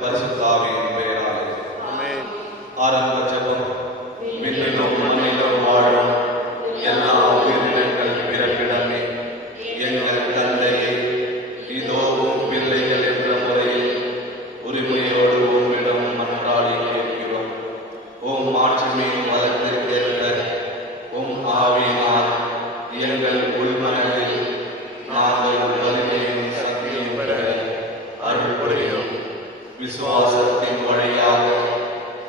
பரிசுத்த ஆவியின் பெயராலே ஆமென். ஆரம்ப ஜெபம். விண்ணிலும் மண்ணிலும் வாழும் எல்லா உயிரினங்கள் பிறப்பிடமே, எங்கள் தந்தையே, இதோ உம் பிள்ளைகள் என்ற முறையில் உரிமையோடு உம்மிடம் மன்றாடி கேட்கிறோம். உம் மாட்சிமையின் வளத்திற்கேற்ப உம் ஆவியினால் எங்கள் உள்மனதில் நாங்கள் வலிமையும் சக்தியும் பெற அருள் புரியும். விசுவாசத்தின் வழியாக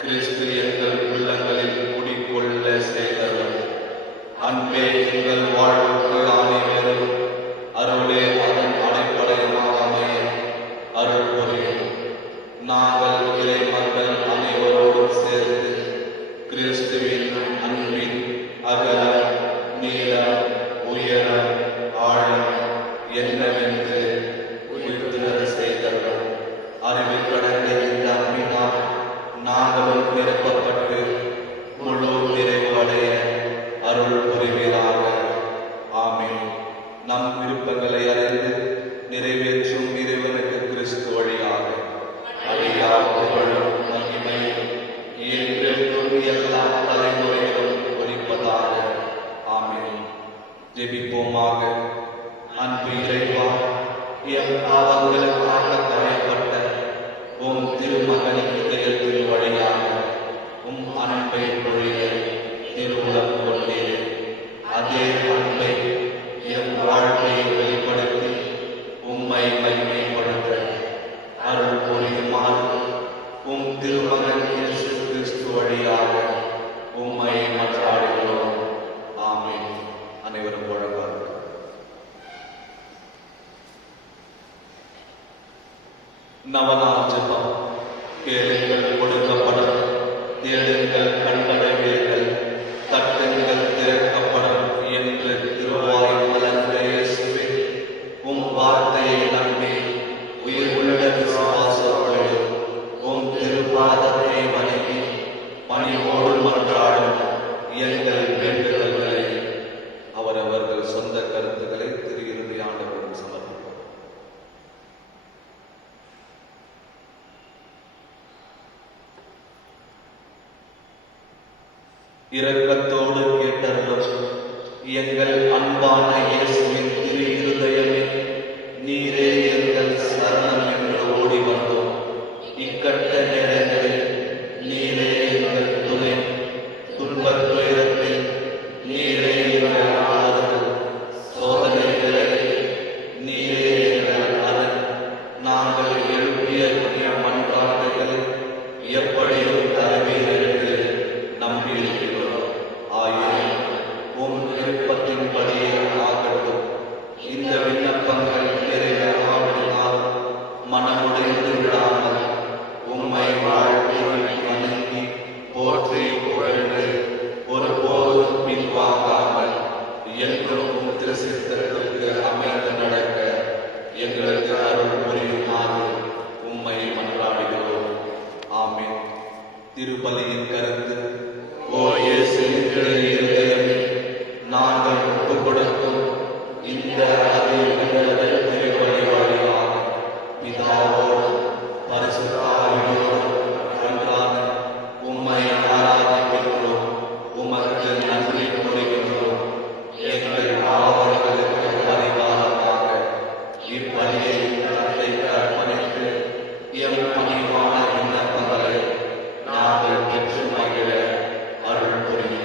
கிறிஸ்து எங்கள் உள்ளங்களில் குடிக்கொள்ள செய்தவர். அன்பே எங்கள் வாழ்வுக்கு ஆணைவரும், அருளே அதன் அடைப்படையமாக அமைய அருள் புரியும். நாங்கள் இறை மக்கள் அனைவரோடும் சேர்ந்து கிறிஸ்துவின் அன்பின் அகலம், நீளம், உயரம், ஆழம் என்னவென்று உயிர்த்துணர செய்தவர். அறிவில் கடந்த இந்த அன்பினால் நாங்களும் நிரப்பப்பட்டு முழு நிறைவு அடைய அருள் புரிவீராக. ஆமென். நம் விருப்பங்களை அறிந்து நிறைவேற்றும் இறைவனுக்கு கிறிஸ்து வழியாக அழியா புகழும் மகிமையும் என்றென்றும் எல்லா தலைமுறைகளும் ஒலிப்பதாக. ஆமென். ஜெபிப்போமாக. அன்பு இறைவா, எம் பாவங்களுக்காக தடைப்பட்ட உம் திருமகனின் இதயத்தின் வழியாக உம் அன்பை பொழிய திருவுளம் கொண்டீர். அதே அன்பை எம் வாழ்க்கையை வெளிப்படுத்தி உம்மை மகிமைப்படுத்த அருள் புரியுமாறு உம் திருமகன் இயேசு கிறிஸ்து வழியாக உம்மை மன்றாடுகிறோம். ஆமென். அனைவரும் வழங்குவார்கள். நவநாள் ஜெபம். கேளுங்கள் கொடுக்கப்படும், தேடுங்கள் கண்டடைவீர்கள், தட்டுங்கள் திறக்கப்படும் என்று திருவாய் மலர்ந்த இயேசுவே, உம் வார்த்தையை நம்பி உயிர் உள்ள விசுவாசத்தோடு உம் திருப்பாதத்தை வணங்கி பணிவோடு மன்றாடும் எங்கள் வேண்டுதல்களை அவரவர்கள் சொந்த கருத்துக்களை திரு இறுதி ஆண்டவரிடம் சமர்ப்பிப்போம். இரக்கத்தோடு கேட்டருளும் எங்கள் அன்பான இயேசுவின் திரு இருதயமே, நீரே எங்கள் சரணம் என்று ஓடி வந்தோம். இக்கட்ட நேரங்களில் நீரே எங்கள் துணை, துன்பத் துயரத்தில் நீரே எங்கள் ஆதரவு, சோதனைகளில் நீரே எங்கள் அரண். நாங்கள் எழுப்பிய மன்றாட்டுகளை எப்படியும் தருவீர் என்று நம்பியிருக்கிறோம். ஆயினும் உம் விருப்பத்தின்படியே ஆகட்டும். இந்த விண்ணப்பங்கள் நிறைவேறாவிட்டால் மனமுடைந்து விடாமல் உம்மை வாழ்த்தி வணங்கி போற்றி புகழ்ந்து ஒருபோதும் பின்வாங்காமல் என்றும் உம் திருச்சித்தத்திற்கு அமைந்து நடக்க எங்களுக்கு அருள் புரியுமாறு உம்மை மன்றாடுகிறோம். ஆமென். திருப்பலியின் கருத்து. ஓ இயேசுவின் இருதயமே, நாங்கள் ஒப்புக் கொடுக்கும் இந்த திருப்பலி வழியாக பிதாவோடு பரிசுத்த ஆவியோடு ஒன்றாக உம்மை ஆராதிக்கிறோம். உமக்கு நன்றி கூறுகிறோம். எங்கள் பாவங்களுக்கு பரிகாரமாக இப்பலியை அர்ப்பணித்து எம் பணிவான விண்ணப்பங்களை நாங்கள் பெற்று மகிழ அருள் புரியும்.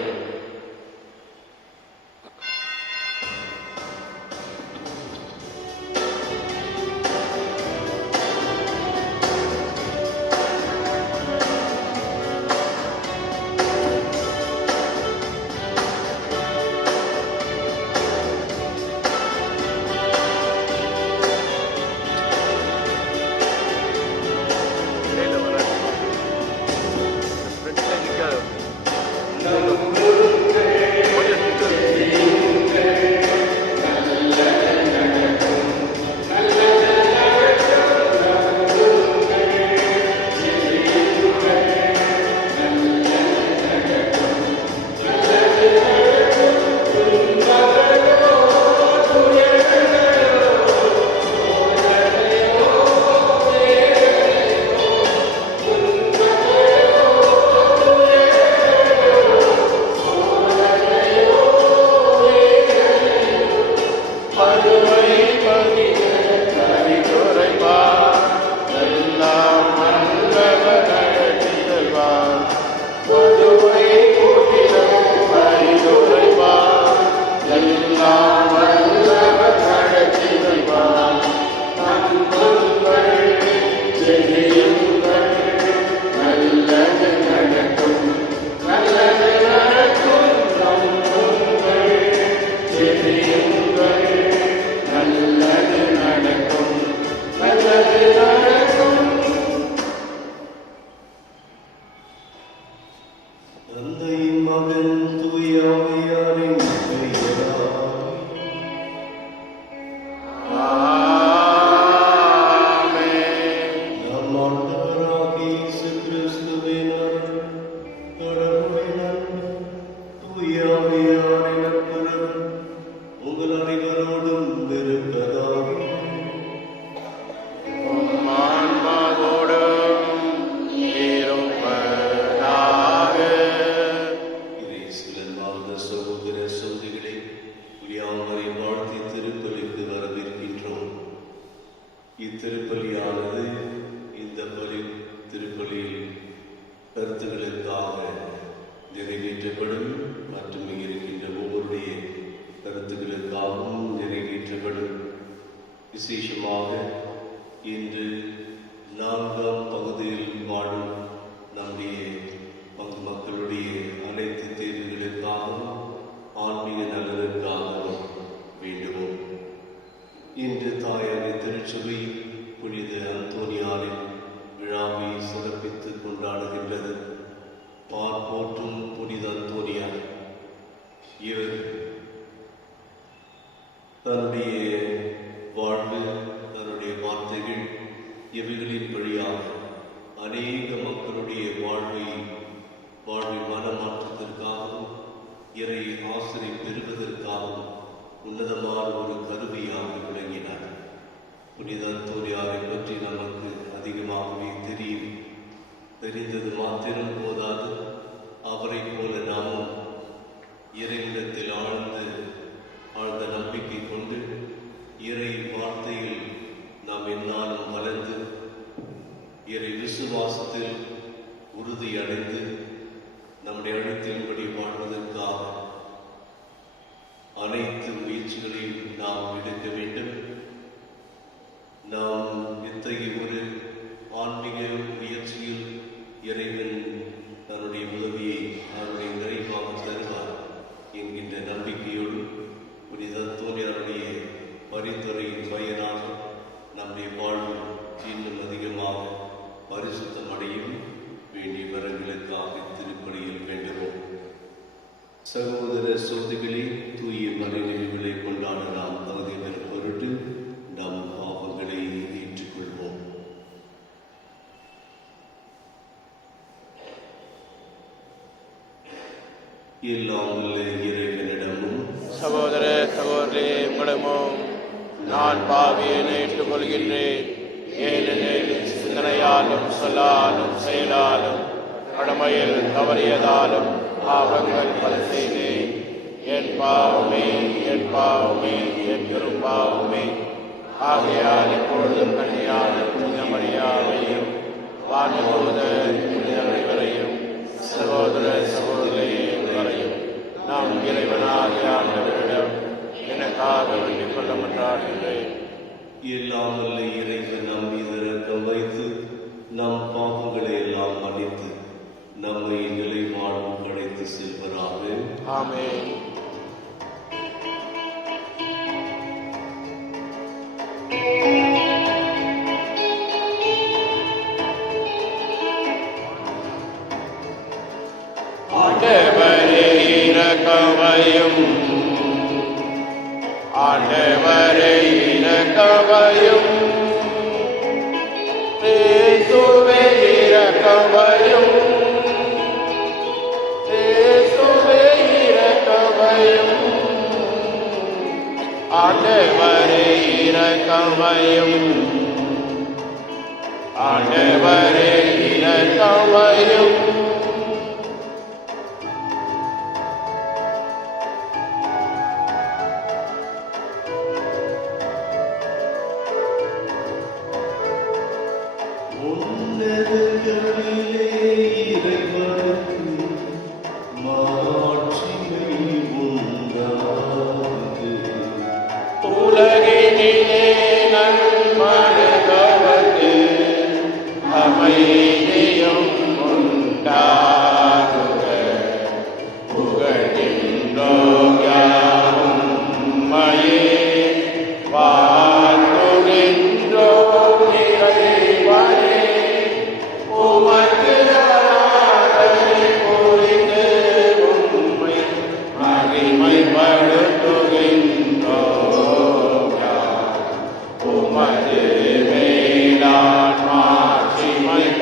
சிறப்பித்து கொண்டாடுகின்றது. பார்ப்போற்றும் புனித அந்தோனியார். இவர் தன்னுடைய வாழ்வு, தன்னுடைய வார்த்தைகள் இவைகளின் வழியாக அநேக மக்களுடைய வாழ்வின் மனமாற்றத்திற்காகவும் இறை ஆசிரியை பெறுவதற்காகவும் உன்னதமான ஒரு கருவியாக விளங்கினார். புனித அந்தோனியாரை பற்றி நமக்கு அதிகமாகவே தெரிந்தது மாத்திரம் போதாது, அவரை போல நாமும் இறையிடத்தில் ஆழ்ந்த நம்பிக்கை கொண்டு இறை வார்த்தையில் நாம் என்னாலும் வளர்ந்து இறை விசுவாசத்தில் உறுதியடைந்து நம்முடைய அழைத்தின்படி வாழ்வதற்காக அனைத்து முயற்சிகளையும் நாம் எடுக்க வேண்டும். நாம் இத்தகைய ஒரு ஆன்மீக முயற்சியில் இறைவன் தன்னுடைய உதவியை அவருடைய நிறைவாக தருவார் என்கின்ற நம்பிக்கையோடு புனித அந்தோனியாருடைய பரிந்துரையின் பயனாக நம்முடைய வாழ்வு இன்னும் அதிகமாக பரிசுத்தம் அடையும் வேண்டிய வரங்களுக்காக திருப்பணியில் வேண்டுவோம். சகோதர சோதரிகளே, தூய மறைநிலைகளை கொண்டாட நாம் தகுதி பெறும் பொருட்டு நம் பாவங்களை ஏற்றுக்கொள்வோம். எல்லாம் உள்ள இறைவனிடமும் சகோதர சகோதரி உங்களிடமும் நான் பாவியனை ஏற்றுக்கொள்கின்றேன். ஏனெனில் சிந்தனையாலும் சொல்லாலும் செயலாலும் கடமையில் தவறியதாலும் பாவங்கள் பல செய்தேன். என் பாவமே என் பாவமே என் பெரும் பாவமே. ஆகையால் இப்பொழுதும் கன்னியான புனித மரியாதையும் வானதூத புனித அனைவரையும் சகோதர சகோதரிகளையும் நாம் இறைவனாகிய ஆண்டவரிடம் எனக்காக வேண்டிக் கொள்ள மன்றாடுகின்றேன். எல்லாம் வல்ல இறைவன் நம் மீது இரக்கம் வைத்து நம் பாவங்களை எல்லாம் மன்னித்து நம்மை நிலை வாழ்வு அழைத்து செல்வராக. ஆமென். ஆண்டவரே இரக்கமையும், ஆண்டவரே இரக்கமையும், இயேசுவே இரக்கமையும், இயேசுவே இரக்கமையும், ஆண்டவரே இரக்கமையும், ஆண்டவரே இரக்கமையும். உலகினிலே நன்மனதவர்க்கு அமைதியும் உண்டாகுக. புகழ்கின்றோம் யாவும் உம்மையே, வாழ்த்துகின்றோம் இறைவனே. உமக்கு ஆராதனை புரிந்து உம்மை மகிமைப்படுத்துகின்றோம். உமது மேலான் மாட்சிமைக்காக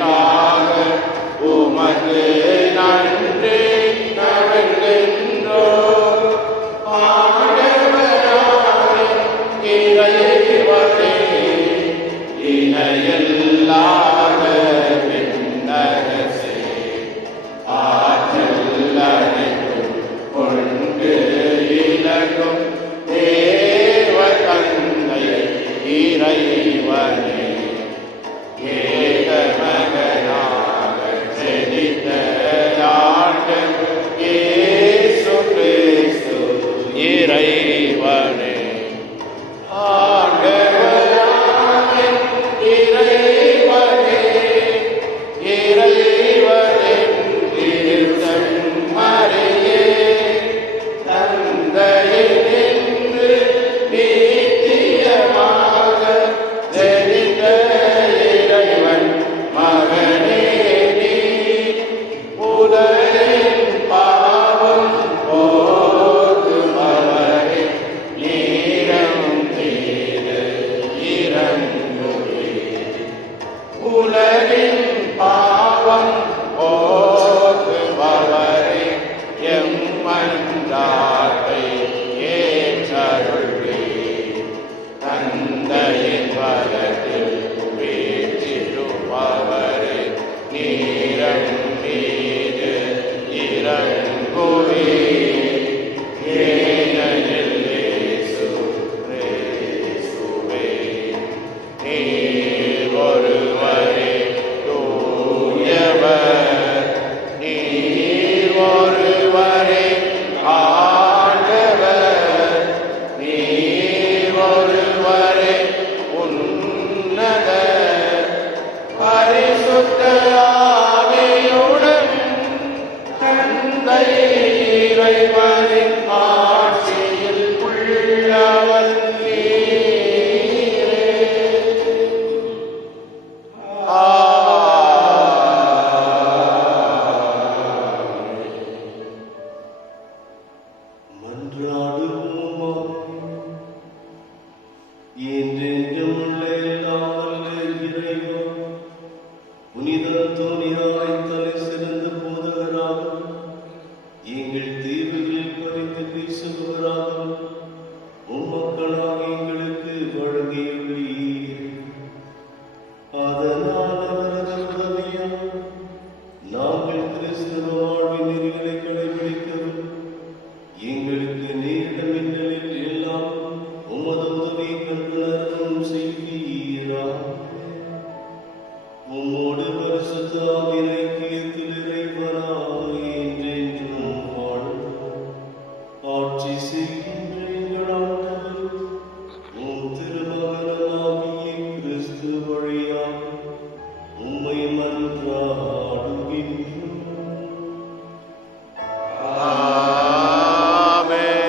புனித அந்தோனியாரை தலை சிறந்த போதகராகவும் எங்கள் தீவுகளில் பறித்து வீசுபவராகவும் உம்மக்களாக எங்களுக்கு வழங்கியுள்ளீர். அதனால் அவரது உதவியால் நாங்கள் கிறிஸ்தவ வாழ்வின் நெறிகளை கடைபிடிக்கவும் எங்களுக்கு நேரிடமின்றலில் எல்லாம் உமது உதவி கருணரும் செய்வீராக. உம்மோடு பரிசுத்த ஆவியின் ஐக்கியத்தில் இறைவனாய் என்றென்றும் வாழ்ந்து ஆட்சி செய்கின்ற எங்கள் ஆண்டவர் உம் திருமகனாகிய கிறிஸ்து வழியாக உம்மை மன்றாடுகின்றோம். ஆமென்.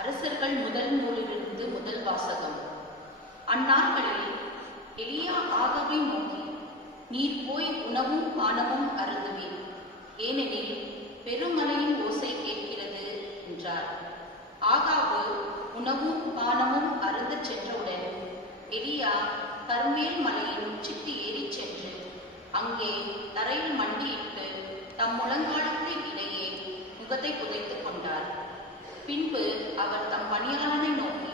அரசர்கள் முதல் நூலிலிருந்து முதல் வாசகம். அந்நாட்களில் எலியா ஆகாபை நோக்கி, நீர் போய் உணவும் பானமும் அருந்துவீர், ஏனெனில் பெருமழையின் ஓசை கேட்கிறது என்றார். ஆகாபு உணவும் பானமும் அருந்தச் சென்றவுடன் எலியா கர்மேல் மலையின் உச்சிக்கு ஏறிச் சென்று அங்கே தரையில் மண்டியிட்டு தம் முழங்காலுக்கு இடையே முகத்தை புதைத்துக் கொண்டார். பின்பு அவர் தம் பணியாளனை நோக்கி,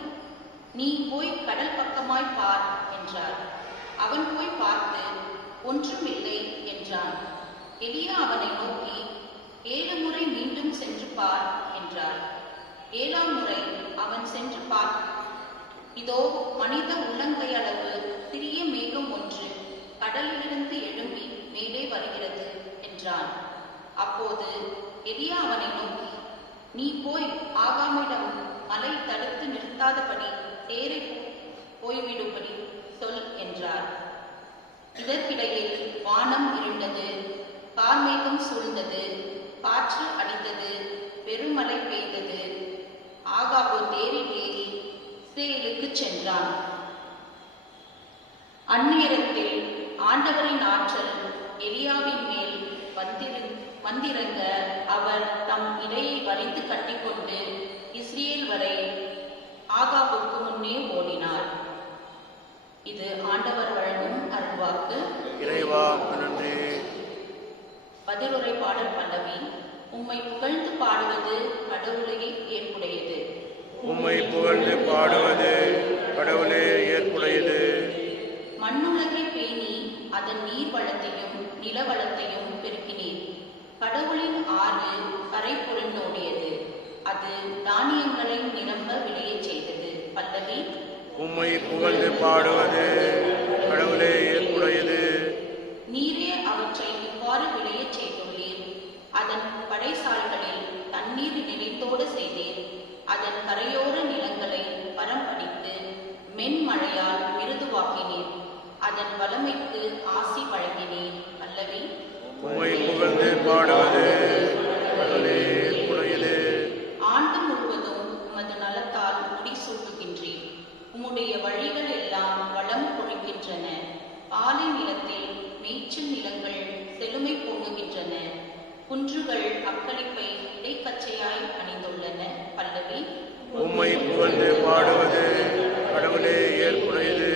நீ போய் கடல் பக்கமாய் பார் என்றார். அவன் போய் பார்த்து ஒன்றும் இல்லை என்றான். எலியா அவனை நோக்கி, 7 முறை மீண்டும் சென்று பார் என்றார். 7ஆம் முறை அவன் சென்று பார், இதோ மனித உள்ளங்கையளவு சிறிய மேகம் ஒன்று கடலிலிருந்து எழும்பி மேலே வருகிறது என்றான். அப்போது எலியா அவனை நோக்கி, நீ போய் ஆகாமிடம் மலை தடுத்து நிறுத்தாதபடி தேரை போய்விடும்படி சொல் என்றார். இதற்கிடையில் வானம் இருண்டது, கார்மேகம் சூழ்ந்தது, காற்று அடித்தது, பெருமழை பெய்தது. ஆகாபு தேரில் ஏறி இஸ்ரேலுக்கு சென்றான். அந்நேரத்தில் ஆண்டவரின் ஆற்றல் எலியாவின் மேல் வந்திறங்க அவர் தம் இடையை வரித்து கட்டிக்கொண்டு இஸ்ரேல் வரை ஆகாபுக்கு முன்னே ஓடினார். இது ஆண்டவர் வழங்கும் அருள்வாக்கு. இறைவா நன்றி. பதிலுரை பாடல் பல்லவி. உம்மை புகழ்ந்து பாடுவது கடவுளே ஏற்புடையது. உம்மை புகழ்ந்து பாடுவது கடவுளே ஏற்புடையது. மண்ணுலகை பேணி அதன் நீர் வளத்தையும் நிலவளத்தையும் பெருக்கினீர். கடவுளின் ஆறு கரை புரண்டோடியது, அது தானியங்களை நிரம்ப விளையச் செய்தது. பல்லவி. உம்மை புகழ்ந்து பாடுவது கடவுளே ஏற்புடையது. நீரே அவற்றை இவ்வாறு விளையச் செய்துள்ளீர். அதன் படைசால்களில் தண்ணீர் நிலைத்தோடு செய்தீர். அதன் கரையோர நிலங்களை பரம்படித்து மென்மழையால் மிருதுவாக்கினீர். அதன் வளமைக்கு ஆசி வழங்கினீர். பல்லவி. உம்மை புகழ்ந்து பாடுவது கடவுளே ஏற்புடையது. ஆண்டு முழுவதும் உமது நலத்தால் முடிசூட்டுகின்றீர். உம்முடைய வழிகள் எல்லாம் வளம் கொழிக்கின்றன. பாலை நிலத்தில் மேய்ச்சல் நிலங்கள் செழுமை பொங்குகின்றன. குன்றுகள் அக்களிப்பை இடைக்கச்சையாய் அணிந்துள்ளன. பல்லவி. உம்மை புகழ்ந்து பாடுவது கடவுளே ஏற்புடையது.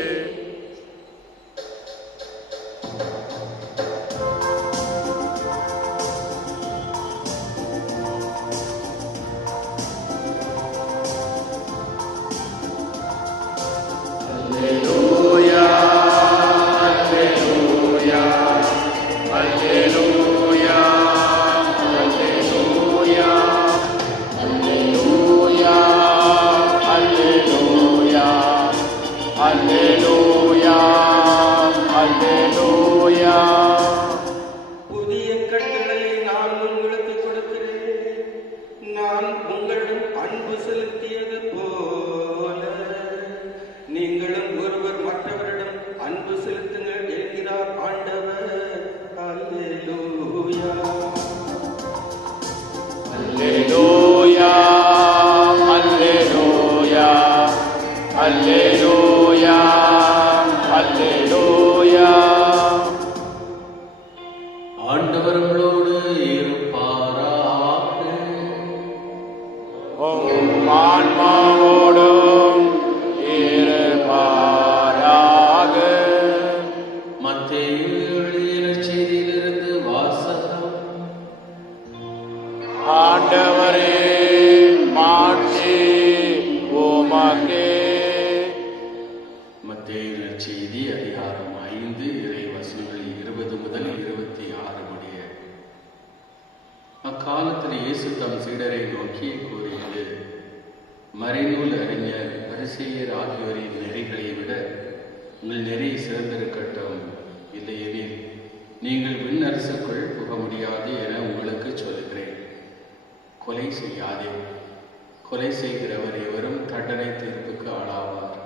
புதிய கட்டளையை நான் உங்களுக்கு கொடுக்கிறேன். நான் உங்களிடம் அன்பு செலுத்தியது போல நீங்களும் ஒருவர் மற்றவரிடம் அன்பு செலுத்துங்கள் என்கிறார் ஆண்டவர். அல்லேலூயா. அல்லேலூயா, அல்லேலூயா, அல்லேலூயா, அல்லேலூயா. ஆண்டவர் உங்களோடு இருப்பாராக. உம் ஆன்மாவோடும் இருப்பாராக. மத்தேயு எழுதிய நற்செய்தியிலிருந்து வாசகம். ஆண்டவரே மாட்சி உமக்கே. மத்தேயு நற்செய்தி அதிகாரம் 5 இறை வசனங்கள் 20 முதல் 26 முடிய. அக்காலத்தில் இயேசு தம் சீடரை நோக்கி கூறியது, மறைநூல் அறிஞர் பரிசேயர் ஆகியோரின் நெறிகளை விட உங்கள் நெறி சிறந்திருக்கட்டும், இல்லையெனில் நீங்கள் விண்ணரசுக்குள் புக முடியாது என உங்களுக்கு சொல்கிறேன். கொலை செய்யாதே. கொலை செய்கிறவர் எவரும் தண்டனை தீர்ப்புக்கு ஆளாவார்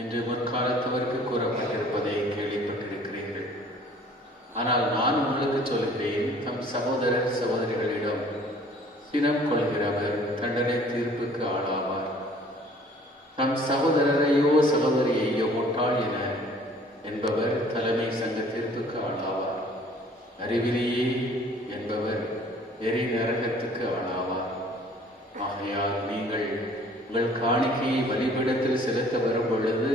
என்று முற்காலத்தவருக்கு கூறப்பட்டிருப்பதை கேள்விப்பட்டிருக்கிறீர்கள். ஆனால் நான் உங்களுக்கு சொல்கிறேன், தம் சகோதர சகோதரிகளிடம் சினம் கொள்கிறவர் தண்டனை தீர்ப்புக்கு ஆளாவார். தம் சகோதரரையோ சகோதரியையோ முட்டாள் என்பவர் தலைமை சங்க தீர்ப்புக்கு ஆளாவார். அறிவிலேயே என்பவர் எரி நரகத்துக்கு ஆளாவார். ஆகையால் நீங்கள் உங்கள் காணிக்கையை பலிபீடத்தில் செலுத்த வரும் பொழுது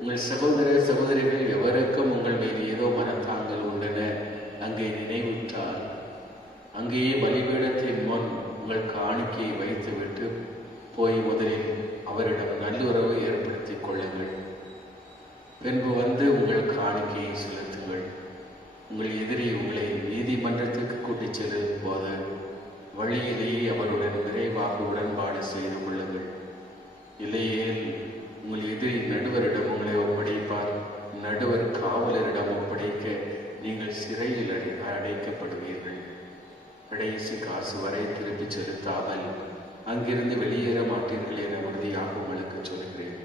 உங்கள் சகோதர சகோதரிகள் எவருக்கும் உங்கள் மீது ஏதோ மனத்தாங்கள் உண்டென அங்கே நினைவுற்றால் அங்கேயே பலிபீடத்தின் முன் உங்கள் காணிக்கையை வைத்துவிட்டு போய் முதலில் அவரிடம் நல்லுறவு ஏற்படுத்திக் கொள்ளுங்கள். பின்பு வந்து உங்கள் காணிக்கையை செலுத்துங்கள். உங்கள் எதிரி உங்களை நீதிமன்றத்துக்கு கூட்டிச் செல்லும் போது வழியிலேயே அவருடன் விரைவாக உடன்பாடு செய்து கொள்ளுங்கள். இல்லையேல் உங்கள் எதிரி நடுவரிடம் உங்களை ஒப்படைப்பார். நடுவர் காவலரிடம் ஒப்படைக்க நீங்கள் சிறையில் அடைக்கப்படுவீர்கள். கடைசி காசு வரை திருப்பிச் செலுத்தாமல் அங்கிருந்து வெளியேற மாட்டீர்கள் என உறுதியாக உங்களுக்கு சொல்கிறேன்.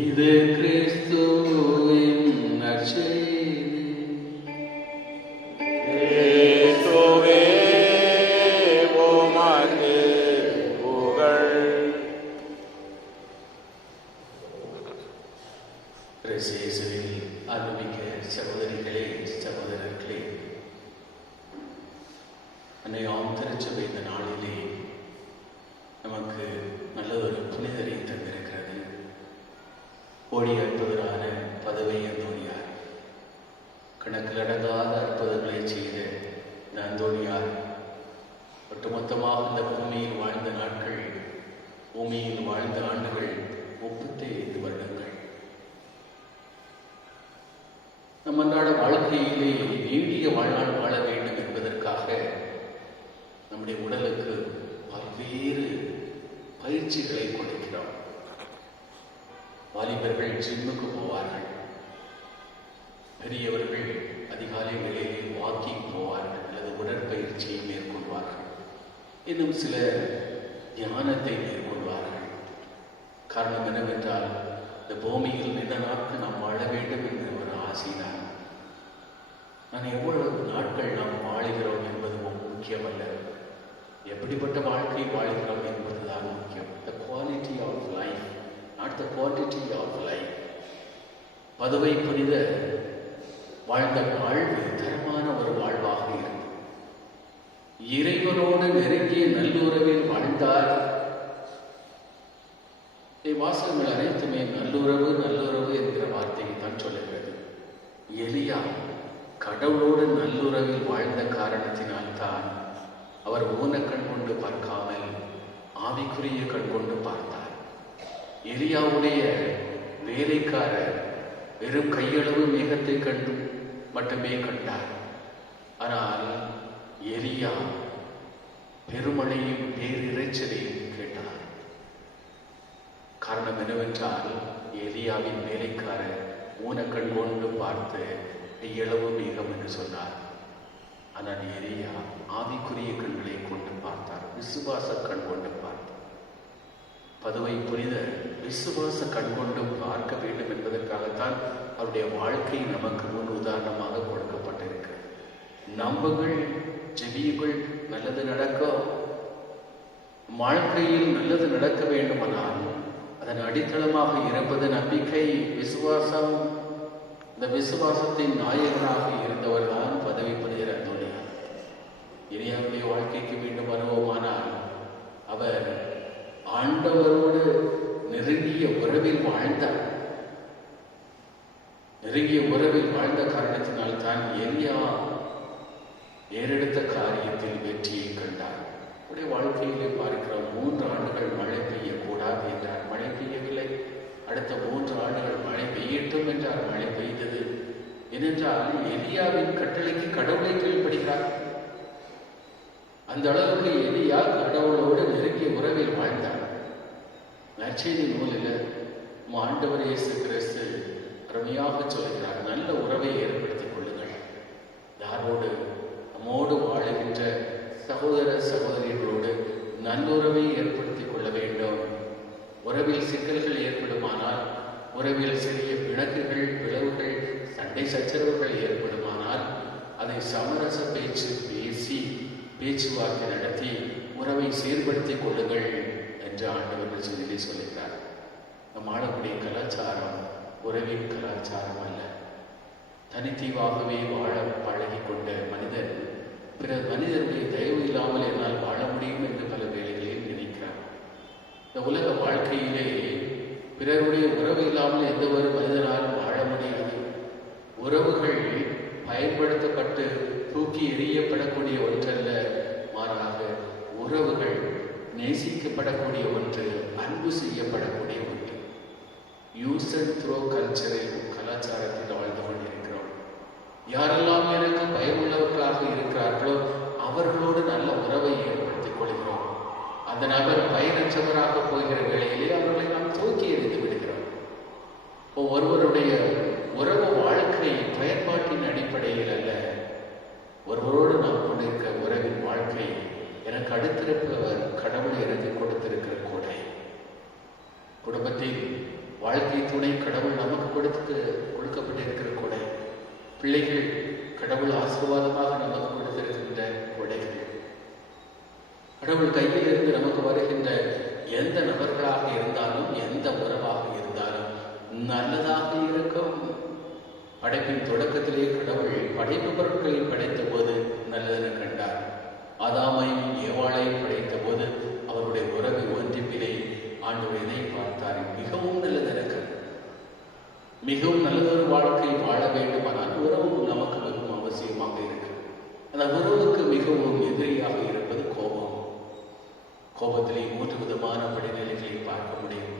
இது கிறிஸ்துவின் நற்செய்தி. கிறிஸ்துவே உமக்கு புகழ். இயேசுவில் அன்புமிக்க சகோதரிகளே, சகோதரர்களே, அன்னையாம் திருச்சபை இந்த நாளிலே நமக்கு நல்லதொரு புனிதரை தந்திருக்கிறது. ஓடி அற்புதரான பதவை அந்தோணியார். கணக்கில் அடங்காத அற்புதங்களை செய்த இந்த அந்தோணியார் ஒட்டுமொத்தமாக இந்த பூமியில் வாழ்ந்த நாட்கள், பூமியில் வாழ்ந்த ஆண்டுகள் 35 வருடங்கள். நம் அன்றாட வாழ்க்கையிலே நீடிய வாழ்நாள் வாழ வேண்டும் என்பதற்காக நம்முடைய உடலுக்கு பல்வேறு பயிற்சிகளை கொடுக்கிறோம். வாலிபர்கள் ஜிம்முக்கு போவார்கள். பெரியவர்கள் அதிகாலை வேளையிலே வாக்கிங் போவார்கள் அல்லது உடற்பயிற்சியை மேற்கொள்வார்கள். இன்னும் சில தியானத்தை மேற்கொள்வார்கள். காரணம் என்னவென்றால், இந்த பூமியில் நீண்ட நாட்கள் நாம் வாழ வேண்டும் என்ற ஒரு ஆசைதான். நான் எவ்வளவு நாட்கள் நாம் வாழுகிறோம் என்பது முக்கியமல்ல, எப்படிப்பட்ட வாழ்க்கை வாழ்கிறோம் என்பதுதான் முக்கியம். The quality of life, not the quantity of life. பதுவை புனித வாழ்ந்த வாழ்வு தரமான ஒரு வாழ்வாக இருந்தது. இறைவனோடு நெருங்கிய நல்லுறவில் வாழ்ந்தார். வாசகங்கள் அனைத்துமே நல்லுறவு நல்லுறவு என்கிற வார்த்தையை தான் சொல்லுகிறது. எலியா கடவுளோடு நல்லுறவில் வாழ்ந்த காரணத்தினால்தான் அவர் ஊனக்கண் கொண்டு பார்க்காமல் ஆவிக்குரிய கண் கொண்டு பார்த்தார். எலியாவுடைய வேலைக்காரர் வெறும் கையளவு மேகத்தை கண்டு மட்டுமே கண்டார். ஆனால் எலியா பெருமழையும் பேரிரைச்சலையும் கேட்டார். காரணம் என்னவென்றால், எலியாவின் வேலைக்காரர் ஊனக்கண் கொண்டு பார்த்து கையளவு மேகம் என்று சொன்னார். ஆனால் எலியா ஆவிக்குரிய கண்களை கொண்டு பார்த்தார், விசுவாச கண் கொண்டு பார்த்தார். பதுவை புனித விசுவாச கண் கொண்டு பார்க்க வேண்டும் என்பதற்காகத்தான் அவருடைய வாழ்க்கை நமக்கு முன் உதாரணமாக கொடுக்கப்பட்டிருக்கிறது. நம்புங்கள், ஜெபியுங்கள், நல்லது நடக்கும். வாழ்க்கையில் நல்லது நடக்க வேண்டுமானால் அதன் அடித்தளமாக இருப்பது நம்பிக்கை, விசுவாசம். இந்த விசுவாசத்தின் நாயகனாக இருந்தவர் தான் பதவி புனிதர் அந்தோணியார். எலியாவுடைய வாழ்க்கைக்கு மீண்டும் வருவோமானால் அவர் ஆண்டவரோடு நெருங்கிய உறவில் வாழ்ந்தார். நெருங்கிய உறவில் வாழ்ந்த காரணத்தினால் தான் எலியா ஏறெடுத்த காரியத்தில் வெற்றியை கண்டார். அவருடைய வாழ்க்கையிலே பார்க்கிறோம், 3 ஆண்டுகள் மழை பெய்யக்கூடாது என்றார், மழை பெய்யவில்லை. அடுத்த 3 ஆண்டுகள் மழை பெய்யட்டும் என்றார், மழை பெய்தது. ஏனென்றால் எலியாவின் கட்டளைக்கு கடவுளை கீழ்ப்படுகிறார். அந்த அளவுக்கு எலியா கடவுளோடு நெருங்கிய உறவில் வாழ்ந்தார். நற்செய்தி நூலில் ஆண்டவர் இயேசு கிறிஸ்து அருமையாக சொல்கிறார், நல்ல உறவை ஏற்படுத்திக் கொள்ளுங்கள். யாரோடு? நம்மோடு வாழுகின்ற சகோதர சகோதரிகளோடு நல்லுறவை ஏற்படுத்திக் கொள்ள வேண்டும். உறவில் சிக்கல்கள் ஏற்படுமானால், உறவில் சிறிய பிணக்குகள், பிளவுகள், சண்டை சச்சரவுகள் ஏற்படுமானால் அதை சமரச பேசி பேச்சுவார்த்தை நடத்தி உறவை சீர்படுத்திக் கொள்ளுங்கள் என்று ஆண்டவர் சொல்லி சொல்லுகிறார். நம் ஆளக்கூடிய கலாச்சாரம் உறவின் கலாச்சாரம் அல்ல. தனித்தீவாகவே வாழ பழகி கொண்ட மனிதன் பிற மனிதனுடைய தயவு இல்லாமல் என்னால் வாழ முடியும் என்று பல வேளைகளில் நினைக்கிறார். இந்த உலக வாழ்க்கையிலே பிறருடைய உறவு இல்லாமல் எந்த ஒரு மனிதனாலும் வாழ முடியாது. உறவுகள் பயன்படுத்தப்பட்டு தூக்கி எறியப்படக்கூடிய ஒன்றல்ல, மாறாக உறவுகள் நேசிக்கப்படக்கூடிய ஒன்று, அன்பு செய்யப்படக்கூடிய ஒன்று. யூஸ் அண்ட் த்ரோ கலாச்சாரத்தில் வாழ்ந்து கொண்டிருக்கிறோம். யாரெல்லாம் எனக்கு பயமுள்ளவர்களாக இருக்கிறார்களோ அவர்களோடு நல்ல உறவை ஏற்படுத்திக் கொள்கிறோம். அந்த நபர் பயனற்றவராக போகிற வேளையிலே அவர்களை நாம் தூக்கி எறிந்து விடுகிறோம். ஒருவருடைய உறவு வாழ்க்கை பயன்பாட்டின் அடிப்படையில் அல்ல. ஒருவரோடு நாம் கொண்டிருக்கிற உறவின் வாழ்க்கை எனக்கு அடுத்திருப்பவர் கடவுளை எனக்கு கொடுத்திருக்கிற கொடை. குடும்பத்தில் வாழ்க்கை துணை கடவுள் நமக்கு கொடுக்கப்பட்டிருக்கிற கொடை. பிள்ளைகள் கடவுள் ஆசீர்வாதமாக நமக்கு கொடுத்திருக்கின்ற கொடைகள். கடவுள் கையில் இருந்து நமக்கு வருகின்ற எந்த நபர்களாக இருந்தாலும், எந்த உறவாக இருந்தாலும் நல்லதாக இருக்கும். படைப்பின் தொடக்கத்திலே கடவுள் படைப்பு பொருட்களை படைத்த போது நல்லதென கண்டார். ஆதாமையும் ஏவாளையும் படைத்த போது அவருடைய உறவு ஒன்றிப்பிலே ஆண்டவர் இதை பார்த்தார், மிகவும் நல்லதென கண்டார். மிகவும் நல்லதொரு வாழ்க்கை வாழ வேண்டுமானால் உறவு நமக்கு மிகவும் அவசியமாக இருக்கு. அந்த உறவுக்கு மிகவும் எதிரியாக இருப்பது கோபம். கோபத்திலே 3 விதமான படிநிலைகளை பார்க்க முடியும்.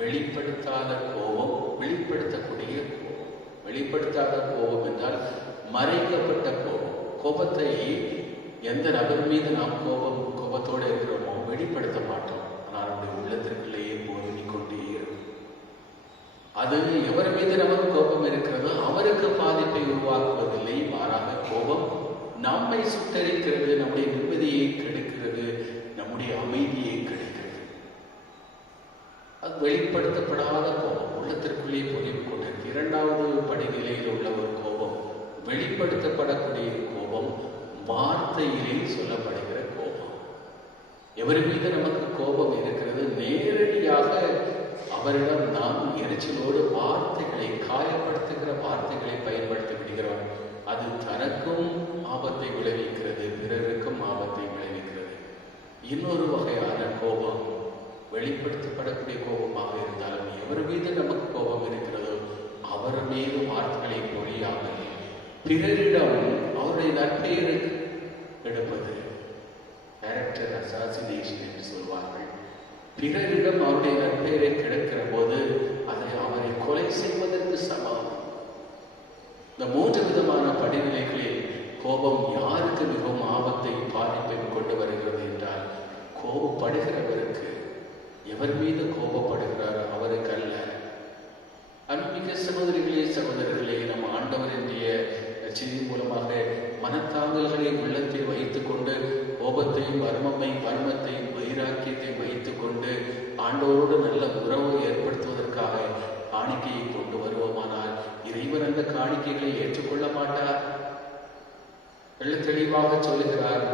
வெளிப்படுத்தாத கோபம், வெளிப்படுத்தக்கூடிய கோபம். வெளிப்படுத்தாத கோபம் என்றால் மறைக்கப்பட்ட கோபம். கோபத்தை எந்த நபர் மீது நாம் கோபத்தோடு இருக்கிறோமோ வெளிப்படுத்த மாட்டோம். ஆனால் நம்முடைய உள்ளத்திற்குள்ளேயே போதிக் கொண்டே இருக்கும். அது எவர் மீது நமக்கு கோபம் இருக்கிறதோ அவருக்கு பாதிப்பை உருவாக்குவதில்லை. மாறாக கோபம் நம்மை சுட்டரிக்கிறது, நம்முடைய நிம்மதியை கெடுக்கிறது, நம்முடைய அமைதியை கெடுக்கிறது. அது வெளிப்படுத்தப்படாத கோபம் உள்ளத்திற்குள்ளே பொதிந்து கொண்டிருக்கு. 2வது படிநிலையில் உள்ள ஒரு கோபம், வெளிப்படுத்தப்படக்கூடிய கோபம், வார்த்தையிலே சொல்லப்படுகிற கோபம். எவர் மீது நமக்கு கோபம் இருக்கிறது, நேரடியாக அவரிடம் நாம் எரிச்சலோடு வார்த்தைகளை, காயப்படுத்துகிற வார்த்தைகளை பயன்படுத்தி விடுகிறோம். அது தனக்கும் ஆபத்தை விளைவிக்கிறது, பிறருக்கும் ஆபத்தை விளைவிக்கிறது. இன்னொரு வகையான கோபம் வெளிப்படுத்தப்படக்கூடிய கோபமாக இருந்தாலும், எவர் மீது நமக்கு கோபம் இருக்கிறதோ அவர் மீது வார்த்தைகளை பொழியாமல் பிறரிடம் அவருடைய நற்பெயரை எடுப்பது, கேரக்டர் அசாசினேஷன் என்று சொல்வார்கள். பிறரிடம் அவருடைய நற்பெயரை கெடுக்கிற போது அதை அவரை கொலை செய்வதற்கு சமம். இந்த 3 விதமான படிநிலைகளில் கோபம் யாருக்கு மிகவும் ஆபத்தை, பாதிப்பை கொண்டு வருகிறது என்றால், கோபப்படுகிறவருக்கு. எவர் மீது கோபப்படுகிறாரோ அவருக்கு அல்ல. அன்பிக்க சகோதரிகளே, சகோதரர்களே, நம் ஆண்டவருடைய செய்தி மூலமாக மனத்தாங்கல்களை உள்ளத்தில் வைத்துக் கொண்டு, கோபத்தையும் வன்மத்தையும் வைராக்கியத்தையும் வைத்துக் கொண்டு ஆண்டவரோடு நல்ல உறவு ஏற்படுத்துவதற்காக காணிக்கையை கொண்டு வருவோமானால் இறைவன் அந்த காணிக்கைகளை ஏற்றுக்கொள்ள மாட்டார். தெளிவாக சொல்லுகிறார்,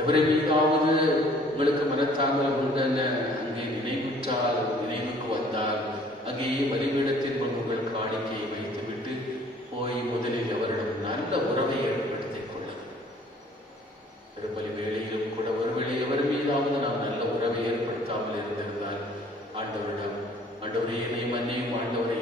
எவரை மீதாவது உங்களுக்கு மனத்தாங்கல் உண்டென அங்கே நினைவுக்கு வந்தால் அங்கேயே பலிபீடத்தின் முன் உங்கள் காணிக்கையை வைத்துவிட்டு போய் முதலில் அவரிடம் நல்ல உறவை ஏற்படுத்திக் கொள்ளுங்கள். திருப்பலி வேளையிலும் கூட ஒருவேளை எவர் மீதாவது நாம் நல்ல உறவை ஏற்படுத்தாமல் இருந்திருந்தால் ஆண்டவரிடம், ஆண்டவரே என்னை மன்னியும் ஆண்டவரே,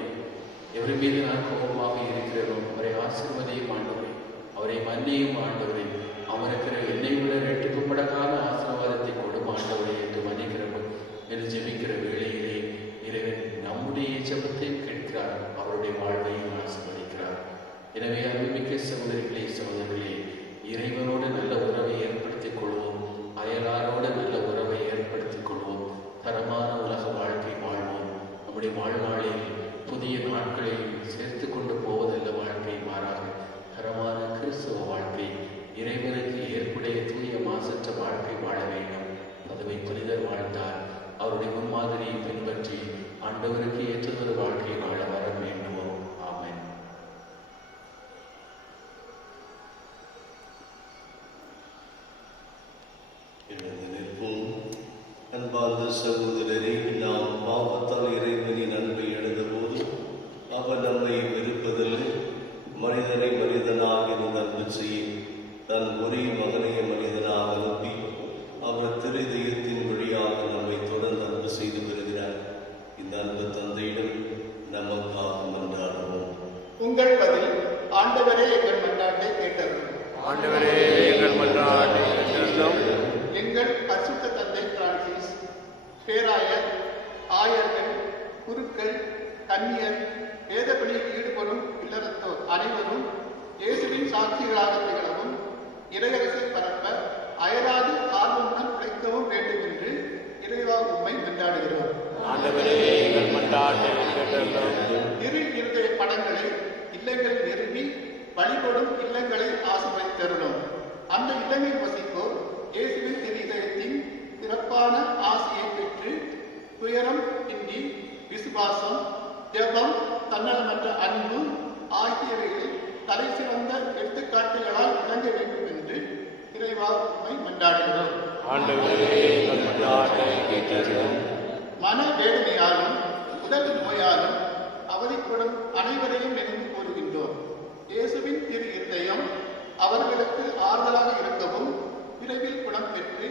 எவர் மீது நான் கோபமாக இருக்கிறோம் அவரை ஆசீர்வதியும் ஆண்டவரே, அவரை மன்னியும் ஆண்டவரே, அவருக்கு என்னை விட ரெட்டிப்பு மடங்கான ஆசீர்வாதத்தை கொடும் ஆண்டவரே என்று மன்னிக்கிறோம் என்று ஜெபிக்கிற வேளையிலே இறைவன் நம்முடைய ஜெபத்தை கேட்கிறார், அவருடைய வாழ்வையும் ஆசீர்வதிக்கிறார். எனவே அன்புமிக்க சகோதரிகளே சகோதரர்களே, இறைவனோடு நல்ல உறவை ஏற்படுத்திக் கொள்வோம், அயலாரோடு நல்ல உறவை ஏற்படுத்திக் கொள்வோம், தரமான உலக வாழ்க்கை வாழ்வோம். நம்முடைய வாழ்நாளில் புதிய நாட்களை சேர்த்து கொண்டு போவதல்ல வாழ்க்கை, மாறாக தரமான கிறிஸ்தவ வாழ்க்கை, இறைவனுக்கு ஏற்புடைய தூய மாசற்ற வாழ்க்கை வாழ வேண்டும். அதுவை புனிதர் வாழ்ந்தார். அவருடைய முன்மாதிரியை பின்பற்றி ஆண்டவருக்கு ஏற்றதொரு வாழ்க்கை வாழ வர வேண்டுவோம். ஆமென். அன்பார்ந்த சகோதரரே, நாம் பாவத்தால் இறைவனின் அன்பை இழந்தபோது அவர் நம்மை வெறுப்பதில்லை. மனிதனை மனிதனாக இருந்து அன்பு செய்ய தன் ஒரே மகனைய மனிதனாக அனுப்பி அவர் திருதயத்தின் வழியாக நம்மை தொடர்ந்து அன்பு செய்து வருகிறார். இந்த அன்பு தந்தையிடம் நமக்காக மன்றாடுவோம். உங்கள் பதில் ஆண்டவரே எங்கள் மன்றாட்டை கேட்டது. ஆண்டவரே எங்கள் மன்றாட்டை கேட்டருளும். எங்கள் பரிசுத்த தந்தை பிரான்சிஸ், பேராயர், ஆயர்கள், குருக்கள், கன்னியர், வேதப்பணியில் ஈடுபடும் இல்லறத்தோர் அனைவரும் இயேசுவின் சாட்சிகளாக திகழவும் இறையரசை பரப்ப அயராது ஆர்வமுடன் உழைக்கவும் வேண்டும் என்று இறைவா உம்மை கொண்டாடுகிறோம். ஆண்டவரே எங்கள் மன்றாட்டை கேட்டருளும். திரு இருதய படங்களை இல்லங்களில் நிறுவி வழிபடும் இல்லங்களை ஆசீர்வதித்தருளும். அந்த இல்லங்களில் வசிப்போர் இயேசுவின் திரு இதயத்தின் சிறப்பான ஆசையை பெற்று துயரம் இன்றி விசுவாசம், ஜெபம், தன்னலமற்ற அன்பு ஆகியவைகளில் தலை சிறந்த எடுத்துக்காட்டுகளால் விளங்க வேண்டும் என்று இறைவா உம்மை மன்றாடுகிறோம். ஆண்டவரே எங்கள் மன்றாட்டை கேட்டருளும். மன வேதனையாலும் உடல் நோயாலும் அவதிப்படும் அனைவரையும் நினைவு கூறுகின்றோம். இயேசுவின் திரு இருதயம் அவர்களுக்கு ஆறுதலாக இருக்கவும் விரைவில் குணம் பெற்று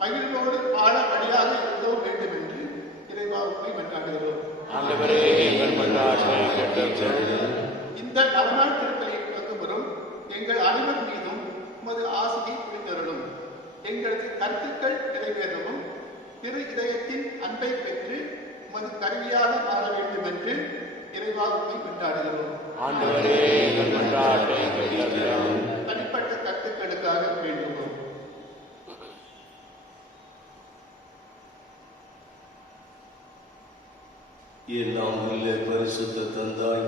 மகிழ்வோடு வாழ வழியாக இருக்கவும் வேண்டும் என்று இறைவா உம்மை மன்றாடுகிறோம். ஆண்டவரே எங்கள் மன்றாட்டை கேட்டருளும். இந்த நவநாள் திருப்பலியில் பங்கு பெறும் எங்கள் அனைவர் மீதும் உமது ஆசையை புரிந்தருளும். எங்களது கருத்துக்கள் நிறைவேறவும் திரு இதயத்தின் அன்பை பெற்று உமது கருவியாக மாற வேண்டும் என்று இறைவா உம்மை கொண்டாடுகிறோம். ஆண்டவரே எங்கள் மன்றாட்டை கேட்டருளும். தனிப்பட்ட கருத்துக்களுக்காக வேண்டுவோம். எல்லாம் உள்ள பரிசுத்த தந்தாய்,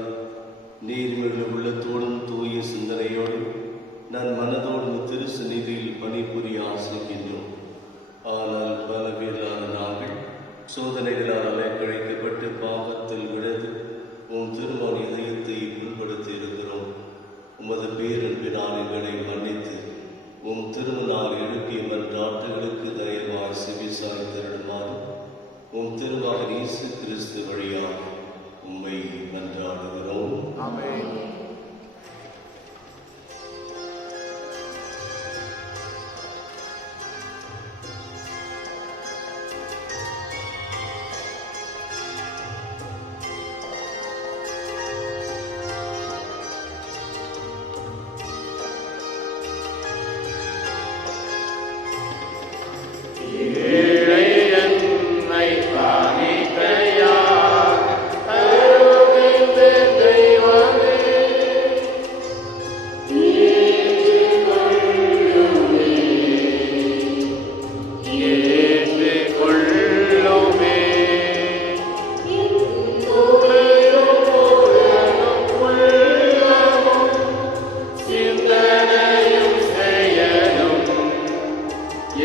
நீர்மிகு உள்ளத்தோடும் தூய சிந்தனையோடும் நான் மனதோடும் திருசந்நிதியில் பணிபுரிய ஆசிக்கின்றோம். ஆனால் பலவில்லாத நாங்கள் சோதனைகளால் அலைக்கழிக்கப்பட்டு பாவத்தில் விழுந்து உம் திருமண இதயத்தை புண்படுத்தி இருக்கிறோம். உமது பேரன்பினால் எங்களை மன்னித்து உம் திருமணால் எழுப்பிய மன்றாட்டுகளுக்கு தயவாய் செவிசாய் தருடுமாறு உம் திருமகன் இயேசு கிறிஸ்து வழியாக உம்மை மன்றாடுகிறோம். ஆமென்.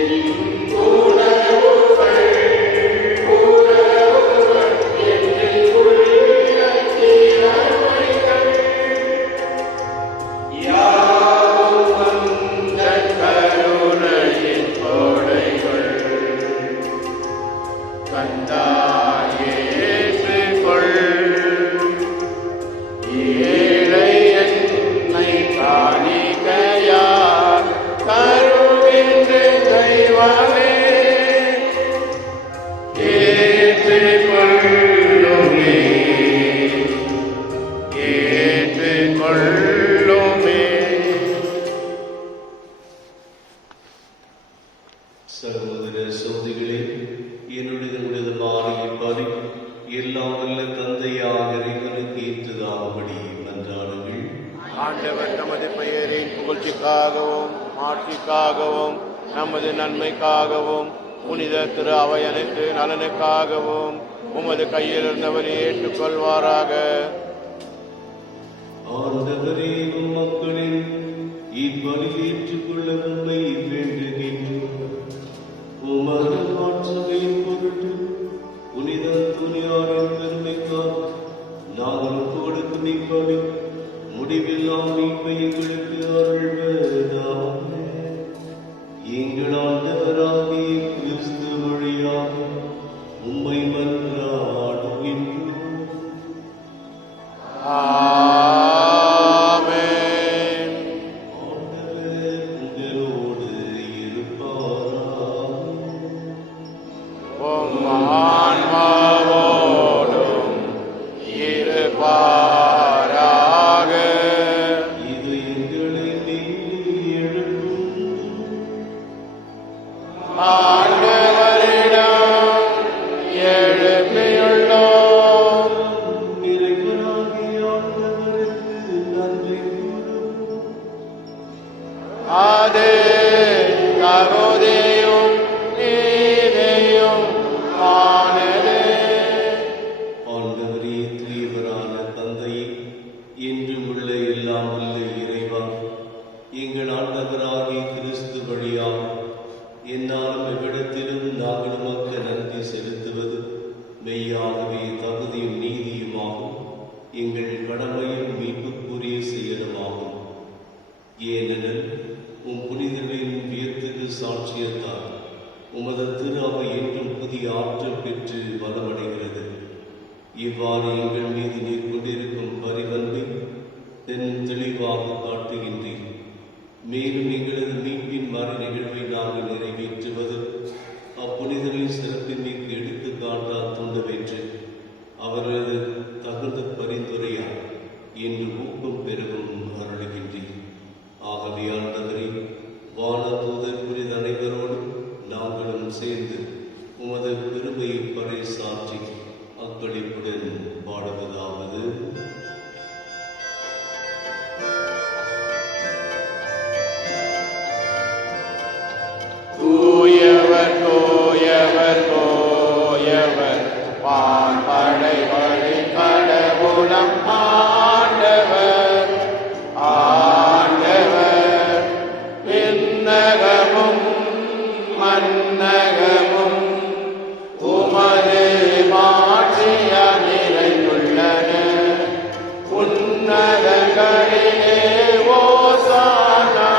என் கூட சகோதர சோதிகளே, என்னுடைய உடலுமான பலி எல்லாம் வல்ல தந்தையாக இறைவனுக்கு ஏற்றதாகும்படி மன்றாடுங்கள். ஆண்டவர் நமது பெயரின் புகழ்ச்சிக்காகவும் ஆட்சிக்காகவும் நமது நன்மைக்காகவும் புனித திரு அவையனைத்து நலனுக்காகவும் உமது கையில் இருந்தவரை ஏற்றுக்கொள்வாராக. ஆண்டவரே, உம் மக்களின் இப்பலி ஏற்றுக்கொள்ள உம்மை வேண்டுகின்றோம். உமது மாற்றுகையின் பொருட்டு புனித துணியாரின் பெருமைக்காக நாங்கள் ஒப்புக்கொடுக்கும் இப்பலி முடிவெல்லாம் மீட்பை எங்களுக்கு அருள்வதாக. எங்கள் ஆண்டவராகிய கிறிஸ்து வழியாக உம்மை மன்றாடுகின்றோம். ஆமென். ஆண்டவர் உங்களோடு இருப்பாராக. உம் ஆன்மாவோடும் இருப்பாராக. இது எங்களை மீண்டு எழுப்பும். ஆண்டவரிடம் எழுப்பியுள்ளோம். இறைவனாகிய ஆண்டவருக்கு நன்றி கூறுவோம். அது தகுதியும் நீதியும் ஆனது. ஆண்டவரே, தூயவரான தந்தையே, என்றும் உள்ள எல்லாம் உள்ள இறைவா, எங்கள் ஆண்டவராகிய கிறிஸ்து வழியாக என்னாலும் எவ்விடத்திலும் நாங்கள் உமக்கு நன்றி செலுத்துவது மெய்யாகவே தகுதியும் நீதியுமாகும். எங்கள் கடமையும் மீட்புக்குரிய செயலுமாகும். ஏனெனில் உம் புனிதர்களின் வியத்துக்கு சாட்சியத்தால் உமது திரு அவை என்றும் புதிய ஆற்றல் பெற்று பலமடைகிறது. இவ்வாறு எங்கள் மீது நீர் கொண்டிருக்கும் பரிவன்பை தெளிவாக காட்டுகின்றீர். மேலும் எங்களது மீட்பின் மறு நிகழ்வை நாங்கள் நிறைவேற்றுவது அப்புனிதரின் சிறப்பின் மீது எடுத்துக்காட்டால் தூண்டவேற்று அவர்களது தகுந்த பரிந்துரையால் என்று ஊக்கம் பெறவும் அருளுகின்றீர். ஆகவே ஆண்டவரே, வான தூதர் புனித அனைவரோடும் நாங்களும் சேர்ந்து உமது பெருமையை பறைசாற்றி அக்களிப்புடன் பாடுவதாவது. தூயவர் தூயவர் தூயவர் வான்படைகளின் கடவுளம் ஆண்டவர். ஆண்டவர் விண்ணகமும் மன்னகமும் உமது மாட்சியால் நிறைந்துள்ளன. உன்னதங்களிலே ஓசானா.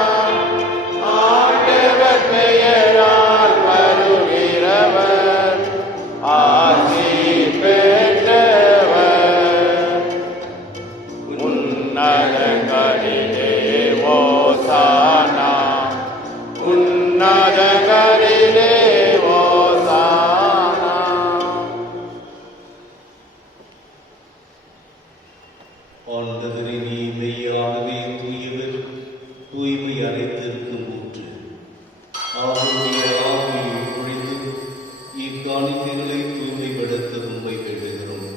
ஆண்டவர் பெயரால் வருகிறவர் ஆசி பெற்றவர். உன்னதங்களிலே ஓசானா. உன்னதங்களிலே ஓசானா. ஆண்டவரே, நீ மெய்யாகவே தூயவர், தூய்மை அனைத்திற்கும் ஊற்று. அவருடைய ஆவியை பொழிந்து இக்காணிக்கைகளை தூய்மைப்படுத்த உம்மை வேண்டுகிறோம்.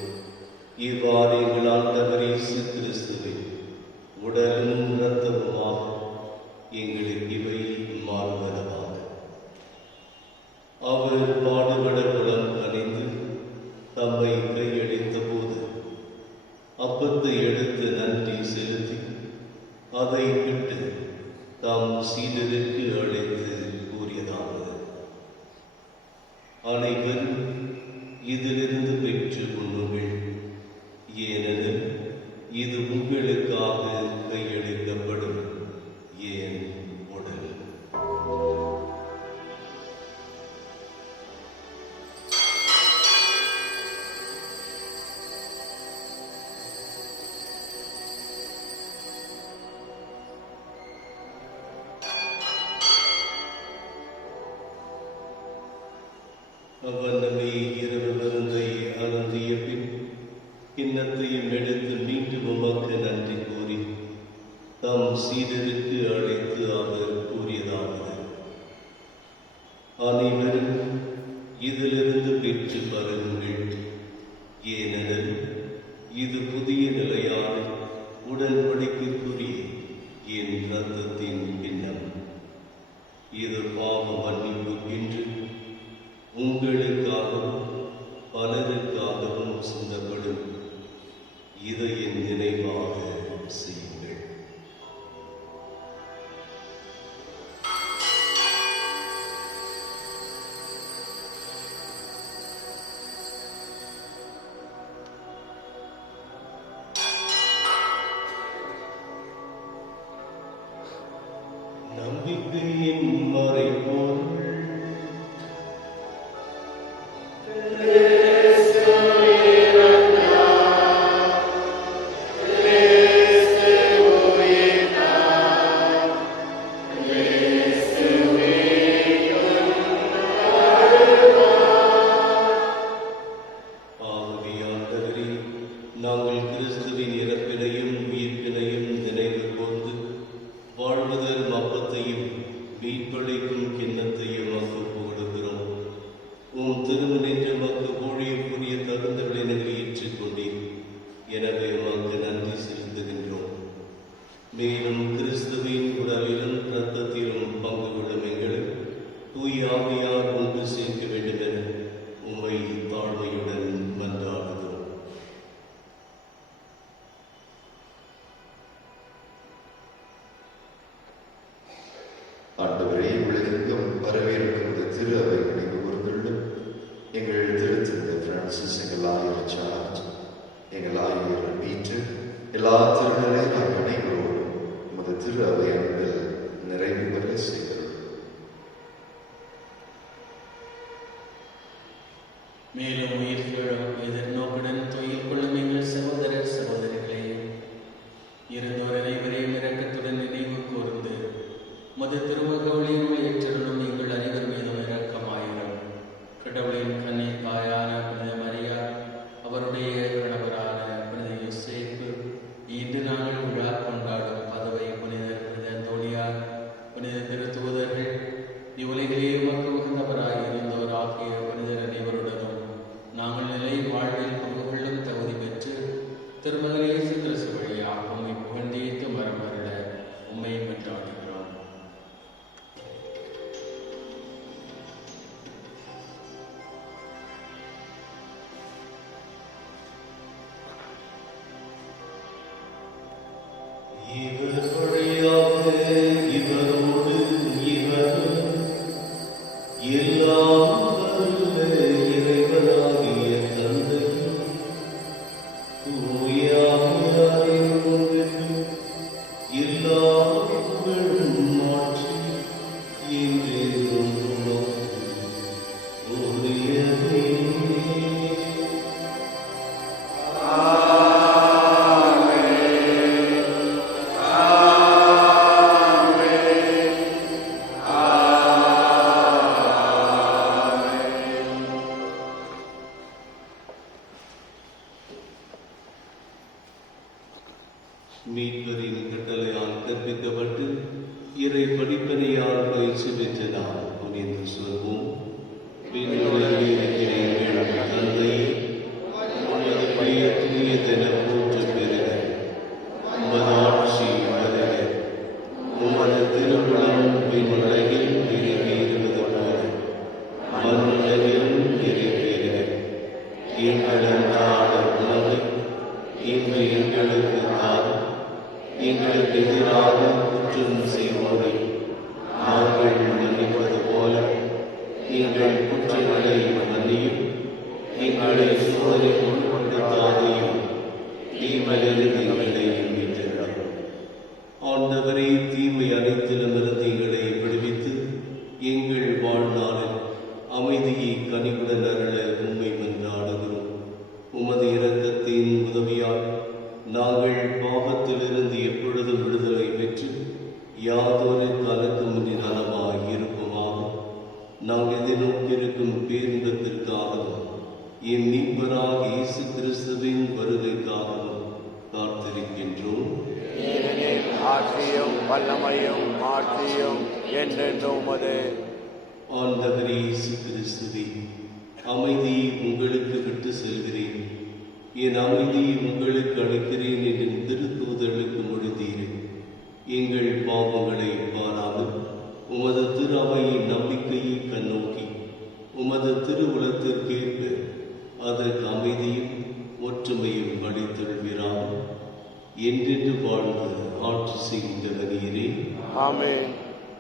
இவ்வாறு எங்கள் ஆண்டவர் இயேசு கிறிஸ்துவை உடலும் இரத்தமுமாக எங்களுக்கு இவை மாறுவனவாக. அவர் பாடுபட புலம் கனிந்து தம்மை கையளித்த போது அப்பத்தை எடுத்து நன்றி செலுத்தி அதை விட்டு தாம் சீடருக்கு அழைத்து கூறியதாவது: அனைவரும் இதிலிருந்து பெற்று உண்ணுங்கள். ஏனெனில் இது உங்களுக்காக கையளிக்கப்படும் என் உடல். அவ்வண்ணமே இரவு விருந்தை அருந்திய பின் கிண்ணத்தையும் எடுத்து மீண்டும் உமக்கு நன்றி கூறி தம் சீடருக்கு அழைத்து அவர் கூறியதாவது: அனைவரும் இதிலிருந்து பெற்று பருகுங்கள். ஏனெனில் இது புதிய நிலையான உடன்படிக்கைக்குரிய என் இரத்தத்தின் பின்னம். இது பாவ மன்னிப்பு என்று உங்களுக்காகவும் பலருக்காகவும் சிந்தப்படும். இதை என் நினைவாக செய்யுங்கள். நம்பிக்கையின் மறைபொருள் ஆவியானவரே, நாங்கள் கிறிஸ்துவின் இறப்பினையும் உயிர்ப்பினையும் நினைவு கூர்ந்து வாழ்வதல் அப்பத்தையும் மீட்பளிக்கும் கிண்ணத்தையும் மக்கு போடுகிறோம். உம் திருமணின்று மக்கு ஊழியக்குரிய தகுந்தவர்களை நீங்கள் ஏற்றுக்கொண்டீர். எனவே மக்கு நன்றி செலுத்துகின்றோம். மேலும் கிறிஸ்துவின் உடலிலும் இரத்தத்திலும் பங்கு கொள்ளும் எங்களை தூய ஆவியார் ஒன்று சேர்க்க வேண்டும் என உம்மை தாழ்மையுடன் மன்றாடுகிறோம். ஆண்டவரே, உலகெங்கும் வரவேற்கிறது திரு அவை நினைவு கூர்ந்துள்ளும். எங்கள் திருத்தந்தை பிரான்சிஸ், எங்கள் ஆயர் சார்ஜ், எங்கள் ஆயர் பீட்டர், எல்லா திருநரை அனைவரோடும் உமது திரு அவை அன்பில் நிறைவு பெற செய்கிறோம். மேலும் உயிர்களும் எதிர்நோக்குடன் தொழில் கொள்ளும் எங்கள் சகோதரர் சகோதரிகளையும் இருந்தோர் அனைவரையும் இரக்கத்துடன் நினைவு கூர்ந்து மது திருமகவுளின் ஏற்றருளும் எங்கள் அனைவர் மீதும் இரக்கமாயிரும். கடவுளின் கன்னி தாயான புனித மரியா, அவருடைய கணவரான புனித யோசேப்பு, இன்று நாங்கள் விழா கொண்டாடும் பதவை புனிதர் புனித அந்தோனியார், புனித திருத்தூதர்கள், இவ்வுலகிலே உமக்கு உகந்தவராய் இருந்தோர் ஆகிய புனிதர் அனைவருடனும் நாங்கள் நிலை வாழ்வில் பங்கு கொள்ளும் தகுதி பெற்று திருமகன் இயேசு கிறிஸ்து வழியாக உம்மை புகழ்ந்தேத்து மரமருள உம்மை மன்றாடுகிறோம். இவர் வழியாக இவரோடு இவர் எல்லாம் வல்ல இறைவனாகிய தந்தையும் தூய ஆவியாரின் ஒன்றிலும் எல்லா புகழும் மாற்றி என்றென்றும் உமக்கு உரியதே. மீட்பரின் கட்டளையால் கற்பிக்கப்பட்டு இறை படிப்பனையால் பயிற்சி பெற்ற நாம் புனிந்து சொல்வோம். விண்ணுலகில் இருக்கிற எங்கள் தந்தையே, உமது பெயர் தூயதென போற்றப் பெறுக. உமது ஆட்சி வருக. உமது திருவுளம் விண்ணுலகில் நிறைவேறுவது போல மண்ணுலகிலும் நிறைவேறுக. எங்கள் அன்றாட உணவை இன்று எங்களுக்கு தாரும். எங்களுக்கு எதிராக குற்றம் செய்வோரை நாங்கள் மன்னிப்பது போல எங்கள் குற்றங்களை மன்னியும். எங்களை சோதனைக்கு உட்படுத்தாதையும் தீமையிலிருந்து எங்களை மீட்டெடுக்கும். ஆண்டவரே, தீமை அனைத்திலுமிருந்து எங்களை விடுவித்து எங்கள் வாழ்நாளில் அமைதியை கனிவுடன் அருள உம்மை மன்றாடுகிறோம். உமது இரக்கத்தின் உதவியால் நாங்கள் பாவத்திலிருந்து எப்பொழுதும் விடுதலை பெற்று யாதொரு கலக்கமின்றி நலமாய் இருப்போமாக. நாங்கள் எதிர்நோக்கியிருக்கும் பேரின்பத்திற்காகவும் என் மீட்பராக இயேசு கிறிஸ்துவின் வருகைக்காகவும் காத்திருக்கின்றோம். ஆட்சியும் வல்லமையும் மாற்றியும் என்றென்றும் உமது. ஆண்டவரே இயேசு கிறிஸ்துவே, அமைதியை உங்களுக்கு விட்டு செல்கிறேன், என் அமைதியை உங்களுக்கு அளிக்கிறேன் என்று திருத்தூதர்களுக்கு மொழிந்தீரே. எங்கள் பாவங்களை பாராமல் உமது திரு அவையின் நம்பிக்கையை கண்ணோக்கி உமது திருவுளத்திற்கேற்ப அதற்கு அமைதியும் ஒற்றுமையும் அளித்தருள்வீராக. என்றென்று வாழ்ந்து ஆட்சி செய்கின்றவரே. ஆமென்.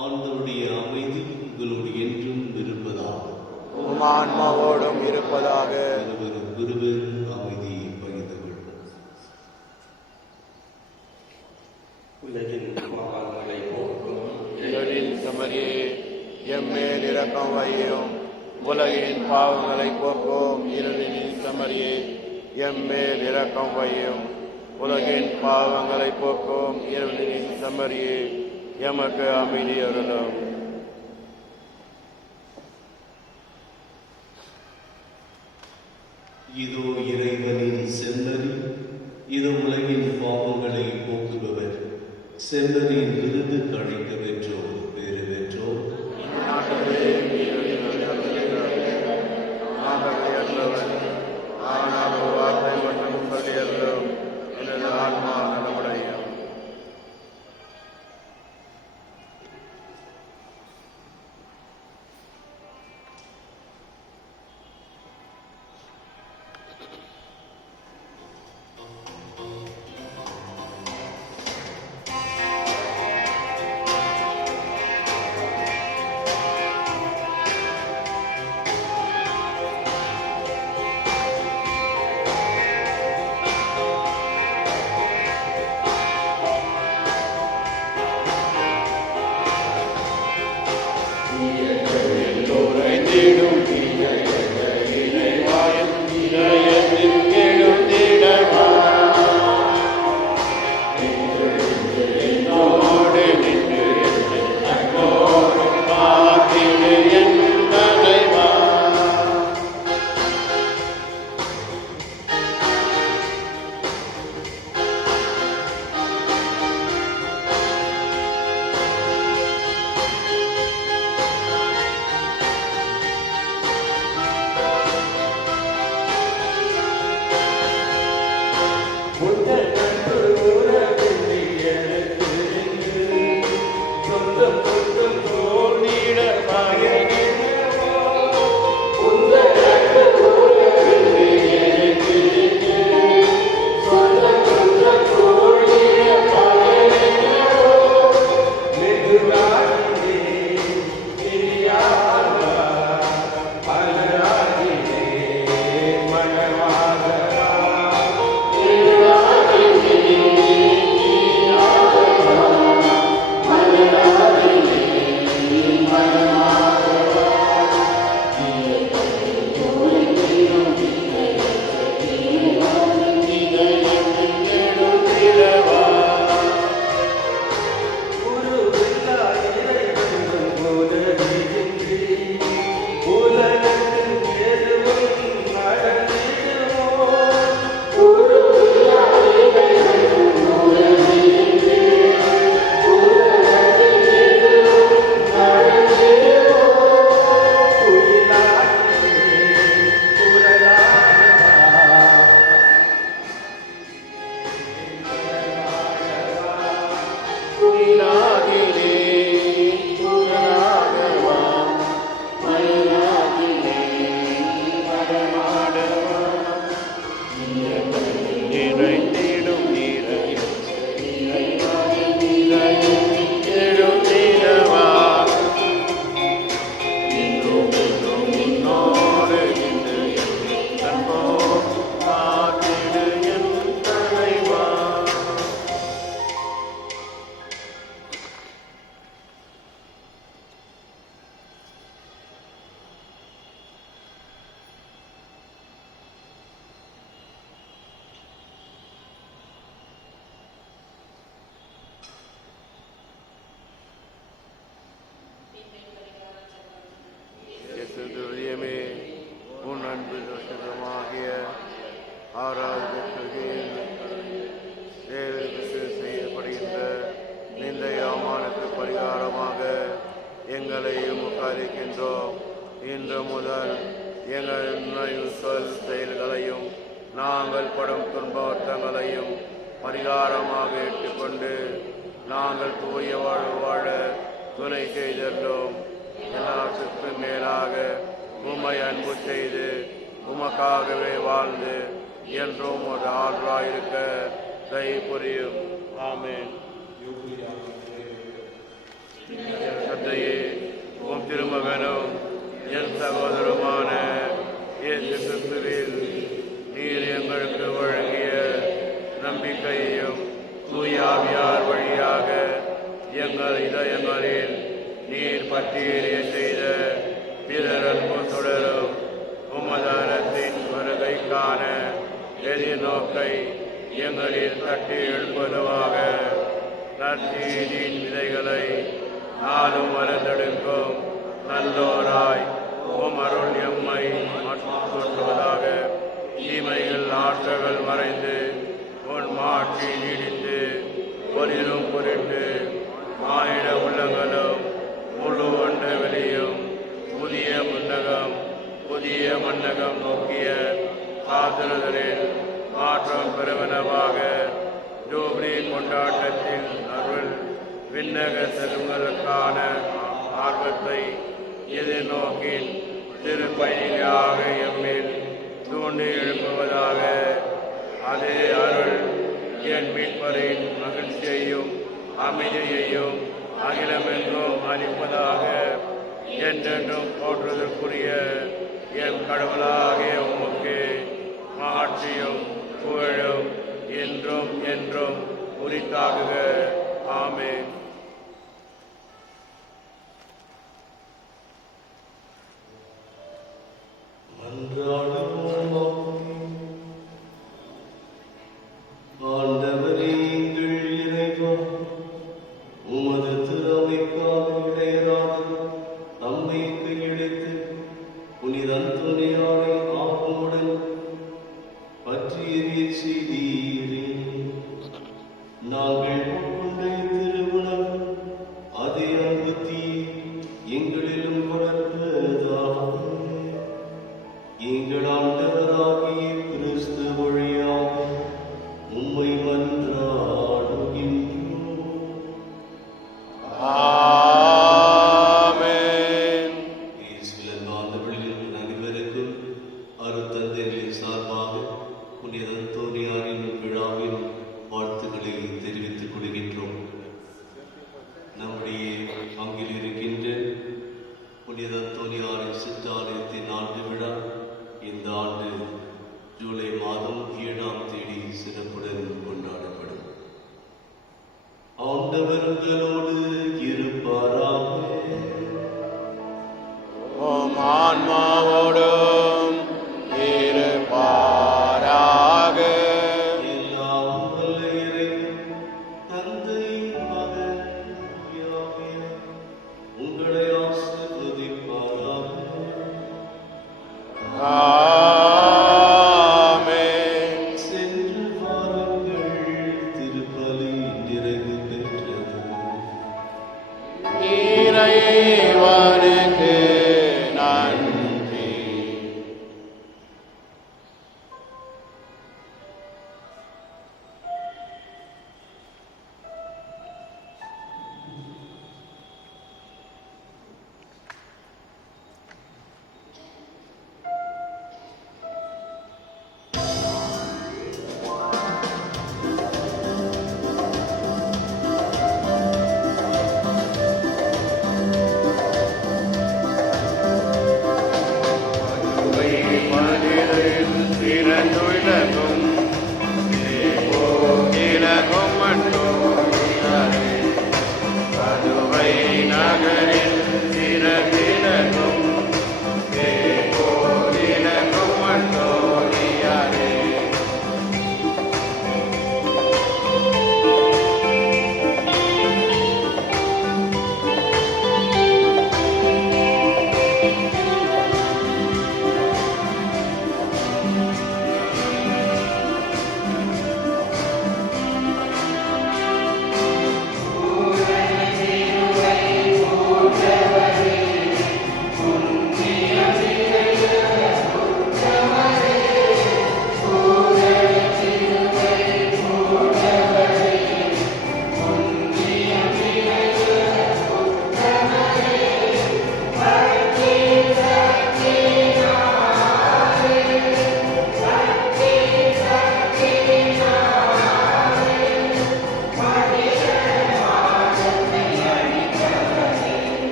ஆண்டவருடைய அமைதி உங்களோடு என்றும் இருப்பதாக. உம் ஆன்மாவோடும் இருப்பதாக. ஒருவர் அமைதியை பகிர்ந்து கொள்வோம். உலகின் பாவங்களை போக்கும் இரவின் சமரியே, எம்மேல் இரக்கம் வையும். உலகின் பாவங்களை போக்கும் இரவின் சமரியே, எம்மேல் இரக்கம் வையும். உலகின் பாவங்களை போக்கும் இரவின் சமரியே, எமக்கு அமைதி அருளும். இதோ இறைவனின் செம்மறி, இதோ உலகின் பாவங்களை போக்குபவர். செம்மறியின் விருது கழிக்க பெற்றோர் பேறு பெற்றோர். ஆனால் வார்த்தை மட்டும் சொல்லியல்லும் எனது ஆன்மா நலமடையும். உமக்கு அளிக்கின்றோம். இன்று முதல் எங்கள் உண்மையும் சொல் செயல்களையும் நாங்கள் படும் துன்பவர்த்தங்களையும் பரிகாரமாக ஏற்றுக்கொண்டு நாங்கள் தூய வாழ்வு வாழ துணை செய்தோம். எல்லாத்துக்கும் மேலாக உம்மை அன்பு செய்து உமக்காகவே வாழ்ந்து என்றும் ஒரு ஆழ்வாயிருக்க தயவு புரியும். ஆமென். சத்தையே உம் திருமகனும் என் சகோதரமான இயேசு கிறிஸ்துவில் நீர் எங்களுக்கு வழங்கிய நம்பிக்கையையும் தூயாவியார் வழியாக எங்கள் இதயங்களில் நீர் பட்டியலிய செய்த பிறர் அன்பு தொடரும் உமதாரத்தின் வருகைக்கான எதிர்நோக்கை எங்களில் தட்டி எழுப்பதுவாக. நற்செய்தியின் விதைகளை நாளும் மறந்தெடுக்கும் நல்லோராய் உம் அருள் எம்மை மாற்றுவதாக. தீமைகள் ஆற்றல்கள் மறைந்து உன் மாட்சி நீடித்து ஒளிரும் பொருட்டு மானிட உள்ளங்களும் முழு அண்ட வெளியும் புதிய மன்னகம் நோக்கிய காத்திருதலில் மாற்றம் பெறுவனவாக. ஜூபிலி கொண்டாட்டத்தில் அருள் விண்ணக செல்வங்களுக்கான ஆர்வத்தை எதிர்நோக்கில் திருப்பயணியாக எம்மில் தூண்டி எழுப்புவதாக. அதே அருள் என் மீட்பரின் மகிழ்ச்சியையும் அமைதியையும் அகிலமெங்கும் அளிப்பதாக. என்றென்றும் போற்றுதற்குரிய என் கடவுளாகிய உமக்கு மாட்சியும் புகழும் என்றும் என்றும் உரித்தாகுக. ஆமென். ஆண்டவரே எங்கள் இறைவா, உமது திறமைக்காக இடையராது நம்மை கையெழுத்து புனித அந்தோனியாரை ஆர்வமுடன் பற்றி எறிய செய்தீரே. நாங்கள் கொண்ட திருவுணவு அதே அன்புத்தி எங்களிலும் வளர்ந்ததாக எங்கள் ஆண்டவராகிய கிறிஸ்து வழியாக உம்மை மன்றாடுகின்றோம். ஆமென். இயேசுவின் மாந்தவர்களில் அனைவருக்கும் அருத்தந்தைகளின் சார்பாக புனித அந்தோனியாரின் விழாவின் வாழ்த்துக்களை தெரிவித்துக் கொள்கின்றோம். நம்முடைய பங்கில் இருக்கின்ற புனித அந்தோனியாரின் சிற்றாலயத்தின் ஆண்டு விழா இந்த ஆண்டு ஜூலை மாதம் 7ஆம் தேதி சிறப்புடன் கொண்டாடப்படும். ஆண்டவர்